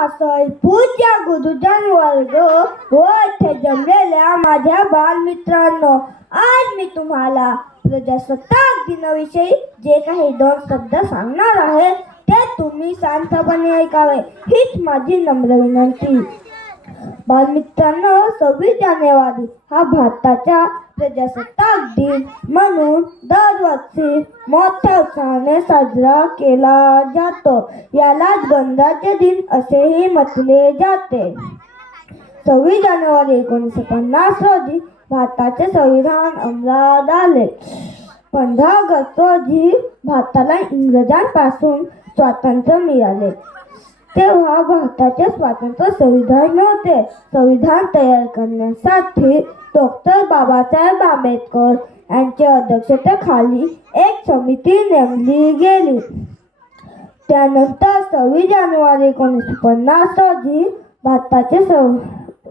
महाशय पूज्य गुरुजन वर्ग व इथे जमलेल्या माझ्या बालमित्रांनो आज मी तुम्हाला प्रजासत्ताक दिनाविषयी जे काही दोन शब्द सांगणार आहे ते तुम्ही शांतपणे ऐकावे. हीच माझी नम्र विनंती. बालमित्रांनो सव्वीस जानेवारी हा भारताचा प्रजासत्ताक दिन म्हणून दरवर्षी मोठ्या उत्साहाने साजरा केला जातो. यालाच गणराज्य दिन असेही म्हटले जाते. सव्वीस जानेवारी एकोणीसशे पन्नास रोजी भारताचे संविधान अंमलात आले. पंधरा ऑगस्ट रोजी भारताला इंग्रजांपासून स्वातंत्र्य मिळाले. तेव्हा भारताचे स्वातंत्र्य संविधान नव्हते. संविधान तयार करण्यासाठी डॉक्टर बाबासाहेब आंबेडकर यांच्या अध्यक्षतेखाली एक समिती नेमली गेली. त्यानंतर सव्वीस जानेवारी एकोणीसशे पन्नास रोजी भारताचे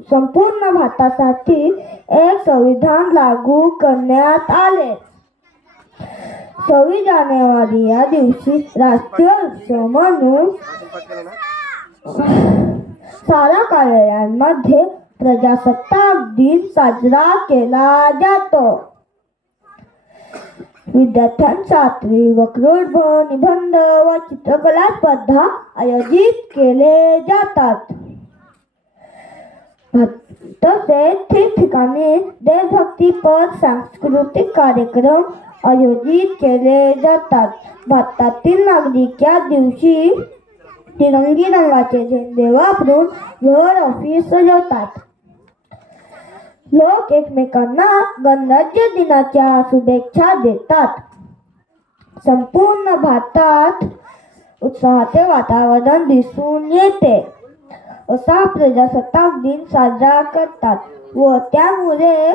संपूर्ण भारतासाठी एक संविधान लागू करण्यात आले. सव्वीस जानेवारी या दिवशी राष्ट्रीय उत्सव म्हणून सारा कार्यालयांमध्ये प्रजासत्ताक दिन साजरा केला जातो. विद्यार्थ्यांसाठी वक्रोड निबंध व चित्रकला स्पर्धा आयोजित केले जातात. तसेच ठिकठिकाणी देशभक्तीपर सांस्कृतिक कार्यक्रम आयोजित केले जातात. भारतातील नागरिक या दिवशी तिरंगी रंगाचे झेंडे वापरून घर ऑफिस सजवतात. लोक एकमेकांना गणराज्य दिनाच्या शुभेच्छा देतात. संपूर्ण भारतात उत्साहाचे वातावरण दिसून येते. असा प्रजासत्ताक दिन साजरा करतात व त्यामुळे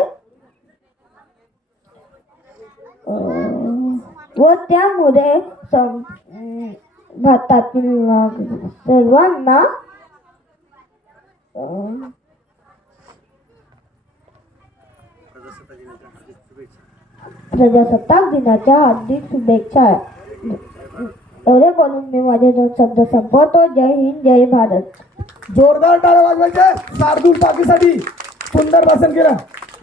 व त्यामुळे भारतातील सर्वांना प्रजासत्ताक दिनाच्या हार्दिक शुभेच्छा. एवढे बोलून मी माझे दोन शब्द संपवतो. जय हिंद जय भारत. जोरदार टाळ्या वाजवायचे. शार्दूल टाकीसाठी. सुंदर भाषण केलं.